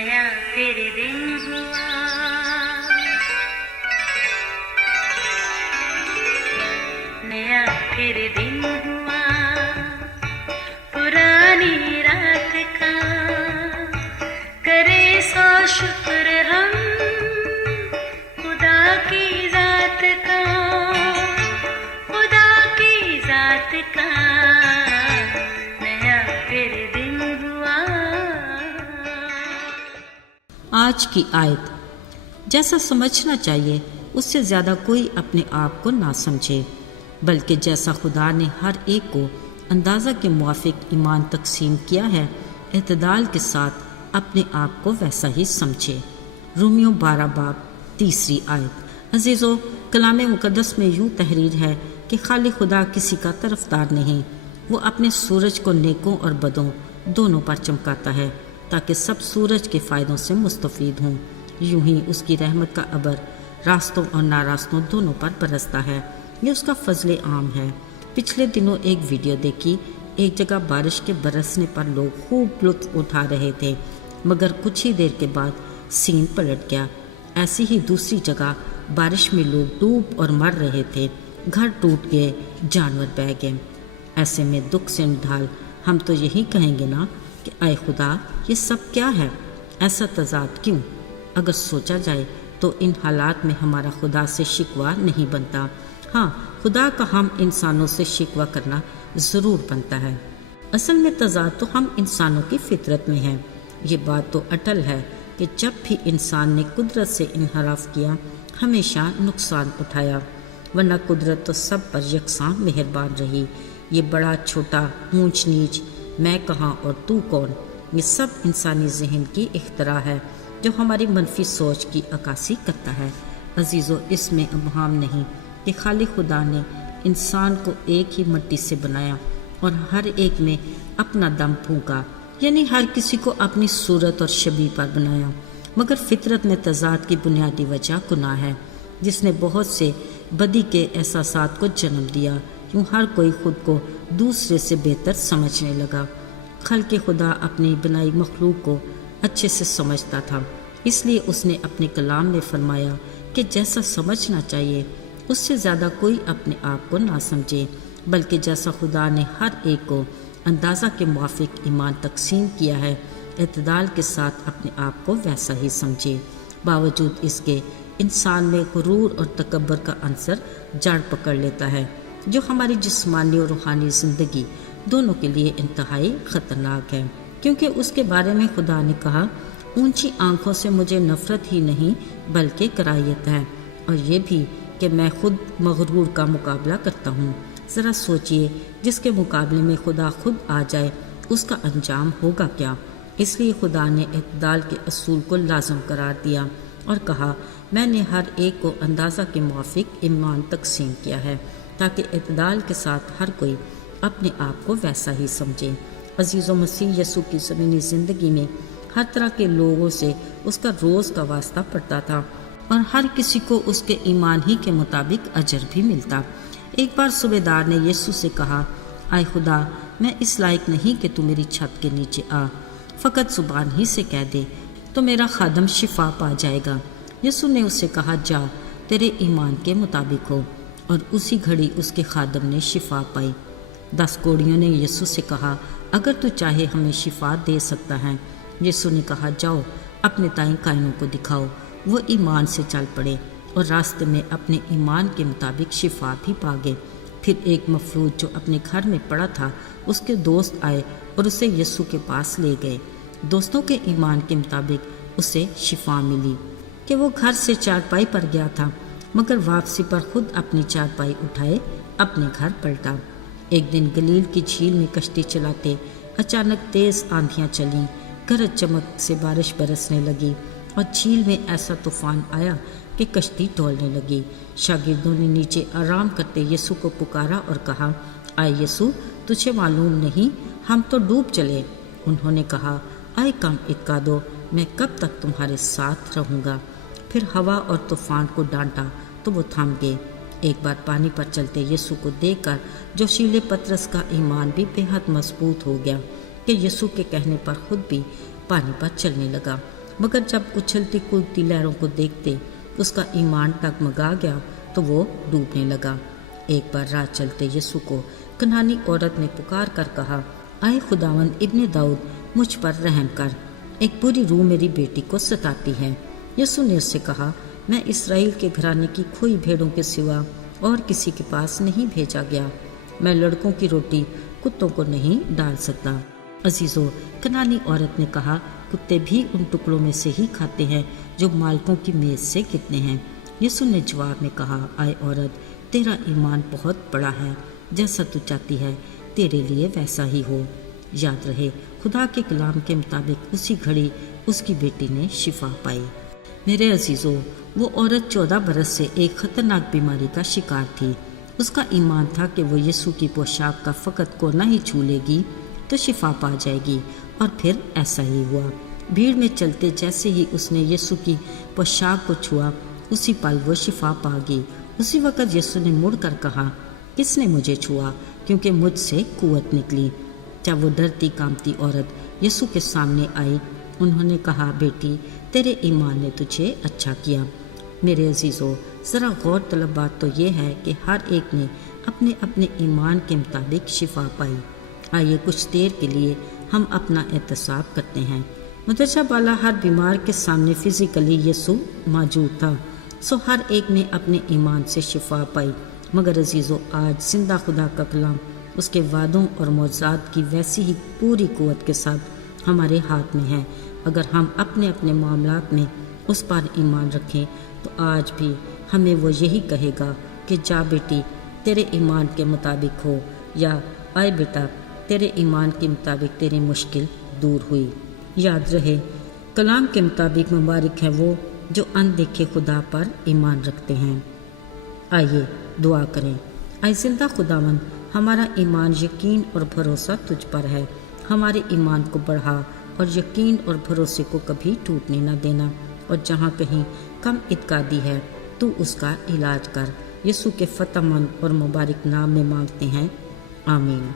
नया फिर दिन हुआ, नया फिर दिन हुआ, पुरानी रात का करे सो शुक्र हम खुदा की जात का, खुदा की जात का नया फिर दिन हुआ। आज की आयत, जैसा समझना चाहिए उससे ज़्यादा कोई अपने आप को ना समझे, बल्कि जैसा खुदा ने हर एक को अंदाज़ा के मुआफिक ईमान तकसीम किया है, इत्दाल के साथ अपने आप को वैसा ही समझे। रोमियो 12 बाब 3 आयत। अजीज़ों, कलाम मुक़द्दस में यूँ तहरीर है कि खाली खुदा किसी का तरफदार नहीं, वो अपने सूरज को नेकों और बदों दोनों पर चमकाता है ताकि सब सूरज के फ़ायदों से मुस्तफ़ीद हों। यूं ही उसकी रहमत का अबर रास्तों और नारास्तों दोनों पर बरसता है। ये उसका फजल आम है। पिछले दिनों एक वीडियो देखी, एक जगह बारिश के बरसने पर लोग खूब लुत्फ़ उठा रहे थे, मगर कुछ ही देर के बाद सीन पलट गया। ऐसी ही दूसरी जगह बारिश में लोग डूब और मर रहे थे, घर टूट गए, जानवर बह गए। ऐसे में दुख से निढाल हम तो यही कहेंगे ना कि आए खुदा, ये सब क्या है, ऐसा तज़ाद क्यों? अगर सोचा जाए तो इन हालात में हमारा खुदा से शिकवा नहीं बनता। हाँ, खुदा का हम इंसानों से शिकवा करना ज़रूर बनता है। असल में तज़ाद तो हम इंसानों की फितरत में है। ये बात तो अटल है कि जब भी इंसान ने कुदरत से इनहराफ किया, हमेशा नुकसान उठाया, वरना कुदरत तो सब पर यकसां मेहरबान रही। ये बड़ा छोटा, ऊंच नीच, मैं कहाँ और तू कौन, ये सब इंसानी जहन की इख्तरा है जो हमारी मनफी सोच की अक्कासी करता है। अजीज़ों, इसमें अबहम नहीं कि खाली खुदा ने इंसान को एक ही मिट्टी से बनाया और हर एक में अपना दम फूंका, यानी हर किसी को अपनी सूरत और शबीह पर बनाया। मगर फितरत में तज़ाद की बुनियादी वजह गुनाह है, जिसने बहुत से बदी के एहसासात को जन्म दिया। यूँ हर कोई खुद को दूसरे से बेहतर समझने लगा। खल्क़ खुदा अपनी बनाई मखलूक को अच्छे से समझता था, इसलिए उसने अपने कलाम में फरमाया कि जैसा समझना चाहिए उससे ज़्यादा कोई अपने आप को ना समझे, बल्कि जैसा खुदा ने हर एक को अंदाज़ा के मुआफिक ईमान तकसीम किया है, इत्दाल के साथ अपने आप को वैसा ही समझे। बावजूद इसके इंसान में गुरूर और तकब्बर का अंसर जड़ पकड़ लेता है, जो हमारी जिस्मानी और रूहानी ज़िंदगी दोनों के लिए इंतहाई ख़तरनाक है, क्योंकि उसके बारे में खुदा ने कहा, ऊंची आंखों से मुझे नफ़रत ही नहीं बल्कि कराहियत है, और ये भी कि मैं खुद मगरूर का मुकाबला करता हूँ। ज़रा सोचिए, जिसके मुकाबले में खुदा खुद आ जाए उसका अंजाम होगा क्या? इसलिए खुदा ने इत्दाल के असूल को लाज़म करार दिया और कहा, मैंने हर एक को अंदाज़ा के मुआफिक ईमान तकसीम किया है, ताकि इत्दाल के साथ हर कोई अपने आप को वैसा ही समझे। अज़ीज़ों, मसीह यसू की ज़मीनी ज़िंदगी में हर तरह के लोगों से उसका रोज़ का वास्ता पड़ता था और हर किसी को उसके ईमान ही के मुताबिक अजर भी मिलता। एक बार सूबेदार ने यीशु से कहा, आए खुदा, मैं इस लायक नहीं कि तू मेरी छत के नीचे आ, फ़कत ज़ुबान ही से कह दे तो मेरा खादम शिफा पा जाएगा। यीशु ने उससे कहा, जा, तेरे ईमान के मुताबिक हो, और उसी घड़ी उसके खादम ने शिफा पाई। 10 कोड़ियों ने यीशु से कहा, अगर तू चाहे हमें शिफा दे सकता है। यीशु ने कहा, जाओ, अपने ताई कायनों को दिखाओ। वो ईमान से चल पड़े और रास्ते में अपने ईमान के मुताबिक शिफा भी पा गए। फिर एक मफलूज जो अपने घर में पड़ा था, उसके दोस्त आए और उसे यीशु के पास ले गए। दोस्तों के ईमान के मुताबिक उसे शिफा मिली कि वो घर से चारपाई पर गया था, मगर वापसी पर खुद अपनी चारपाई उठाए अपने घर पलटा। एक दिन गलील की झील में कश्ती चलाते अचानक तेज़ आंधियाँ चलीं, गरज चमक से बारिश बरसने लगी और झील में ऐसा तूफान आया कि कश्ती डोलने लगी। शागिर्दों ने नीचे आराम करते यीशु को पुकारा और कहा, आए यीशु, तुझे मालूम नहीं हम तो डूब चले। उन्होंने कहा, आए कम इत्का दो, मैं कब तक तुम्हारे साथ रहूँगा। फिर हवा और तूफान को डांटा तो वो थम गए। एक बार पानी पर चलते यीशु को देखकर जोशीले पतरस का ईमान भी बेहद मजबूत हो गया कि यीशु के कहने पर खुद भी पानी पर चलने लगा। मगर जब उछलती कूदती लहरों को देखते उसका ईमान डगमगा गया तो वो डूबने लगा। एक बार राह चलते यीशु को कनानी औरत ने पुकार कर कहा, आए खुदावन इब्ने दाऊद, मुझ पर रहम कर, एक बुरी रूह मेरी बेटी को सताती है। यीशु ने उससे कहा, मैं इस्राएल के घराने की खोई भेड़ों के सिवा और किसी के पास नहीं भेजा गया। मैं लड़कों की रोटी कुत्तों को नहीं डाल सकता। अजीजों, कनानी औरत ने कहा, कुत्ते भी उन टुकड़ों में से ही खाते हैं जो मालिकों की मेज से गिरते हैं। यीशु ने जवाब में कहा, आए औरत, तेरा ईमान बहुत बड़ा है, जैसा तू चाहती है तेरे लिए वैसा ही हो। याद रहे, खुदा के कलाम के मुताबिक उसी घड़ी उसकी बेटी ने शिफा पाई। मेरे अजीजों, वो औरत 14 बरस से एक खतरनाक बीमारी का शिकार थी। उसका ईमान था कि वो यीशु की पोशाक का फ़कत कोना ही छू लेगी तो शिफा पा जाएगी, और फिर ऐसा ही हुआ। भीड़ में चलते जैसे ही उसने यीशु की पोशाक को छुआ, उसी पल वो शिफा पा गई। उसी वक़्त यीशु ने मुड़ कर कहा, किसने मुझे छुआ, क्योंकि मुझसे कुव्वत निकली। जब वो डरती कांपती औरत यीशु के सामने आई, उन्होंने कहा, बेटी, तेरे ईमान ने तुझे अच्छा किया। मेरे अजीज़ों, ज़रा गौर तलब बात तो ये है कि हर एक ने अपने अपने ईमान के मुताबिक शिफा पाई। आइए कुछ देर के लिए हम अपना एहतसाब करते हैं। मदरसा वाला हर बीमार के सामने फिज़िकली यीशु मौजूद था, सो हर एक ने अपने ईमान से शिफा पाई। मगर अजीज़ों, आज जिंदा खुदा का कलाम उसके वादों और मौज़ात की वैसी ही पूरी कुव्वत के साथ हमारे हाथ में है। अगर हम अपने अपने मामलात में उस पर ईमान रखें तो आज भी हमें वो यही कहेगा कि जा बेटी, तेरे ईमान के मुताबिक हो, या आए बेटा, तेरे ईमान के मुताबिक तेरी मुश्किल दूर हुई। याद रहे, कलाम के मुताबिक मुबारक है वो जो अनदेखे खुदा पर ईमान रखते हैं। आइए दुआ करें। आए जिंदा खुदावन, हमारा ईमान, यकीन और भरोसा तुझ पर है। हमारे ईमान को बढ़ा और यकीन और भरोसे को कभी टूटने न देना, और जहाँ कहीं कम इत्कादी है तू उसका इलाज कर। यीशु के फतहमंद और मुबारक नाम में मांगते हैं, आमीन।